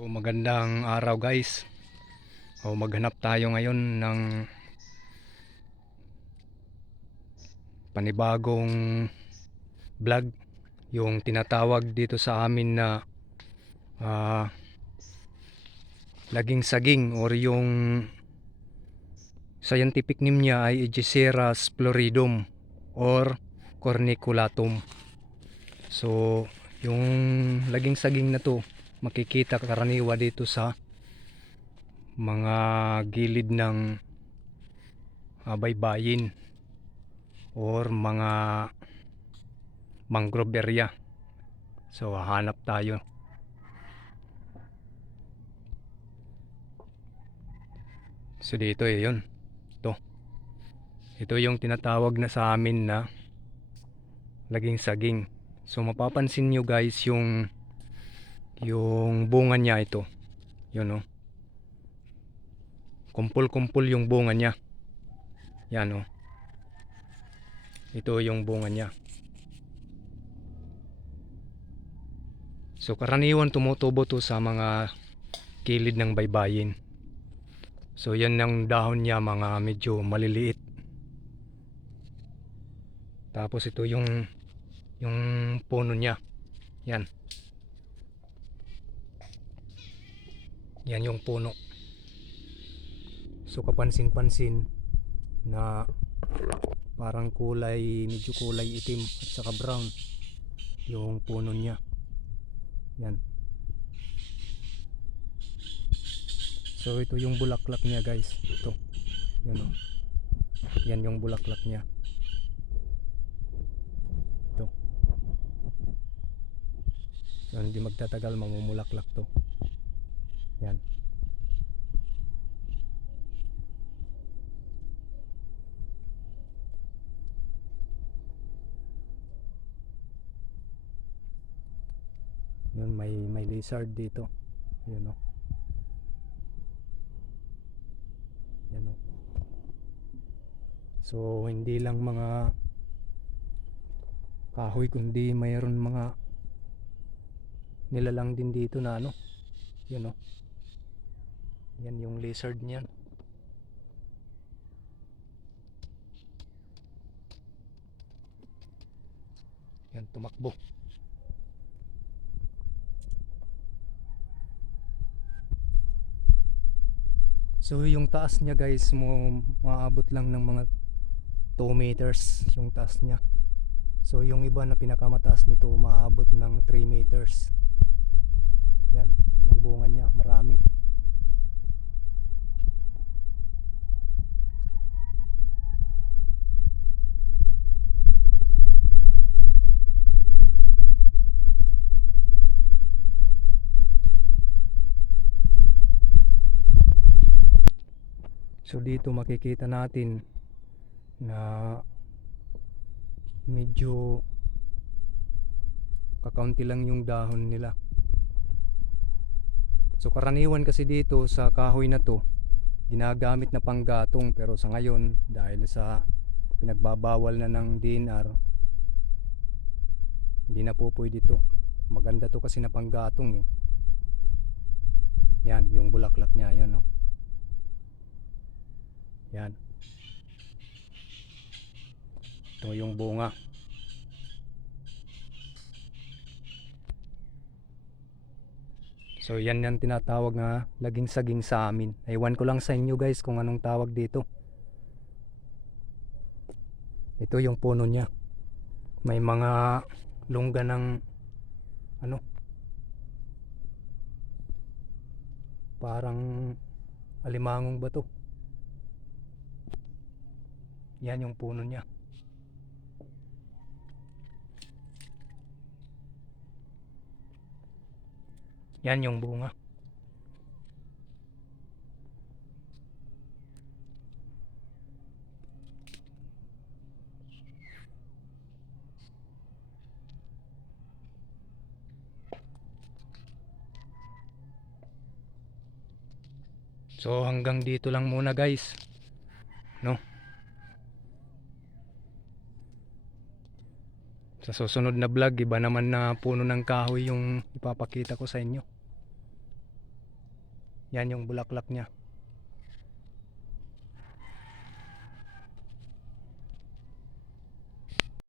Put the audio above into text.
So, magandang araw guys. Maghanap tayo ngayon ng panibagong vlog, yung tinatawag dito sa amin na ah, laging saging, or yung scientific name niya ay Egeceras floridum or corniculatum. So yung laging saging na to makikita karaniwa dito sa mga gilid ng baybayin or mga mangrove area. So hahanap tayo. So dito yun. Ito yung tinatawag na sa amin na laging saging. So mapapansin nyo guys yung bunga niya ito. Yun oh. Kumpul-kumpul yung bunga niya. Yan oh. Ito yung bunga niya. So karaniwan tumutubo to sa mga kilid ng baybayin. So yan ang dahon niya, mga medyo maliliit. Tapos ito yung puno niya. Yan. Yan yung puno. So kapansin-pansin na parang medyo kulay itim at saka brown yung puno niya. Yan. So ito yung bulaklak niya guys. Ito. Yan oh. Yan yung bulaklak niya. Ito. So hindi magtatagal, mamumulaklak to. Yan. Yun, may lizard dito. Yun oh. Yan oh. So hindi lang mga kahoy, kundi mayroon mga nilalang din dito na ano. Yun oh. Yan yung lizard niyan. Yan, tumakbo. So yung taas niya guys, maabot lang ng mga 2 meters yung taas niya. So yung iba na pinakamataas nito maabot ng 3 meters. Yan, yung bunga niya marami. So dito makikita natin na medyo kakaunti lang yung dahon nila. So karaniwan kasi dito sa kahoy na to ginagamit na panggatong, pero sa ngayon dahil sa pinagbabawal na ng DNR hindi na po pwede to. Maganda to kasi na panggatong eh. Yan yung bulaklak niya, yun no. Yan. Ito yung bunga. So yan yung tinatawag na laging saging sa amin. Ewan ko lang sa inyo guys kung anong tawag dito. Ito yung puno niya. May mga lungga ng ano, parang alimangong ba to? Yan yung puno niya. Yan yung bunga. So hanggang dito lang muna guys, no? Sa susunod na vlog, iba naman na puno ng kahoy yung ipapakita ko sa inyo. Yan yung bulaklak niya.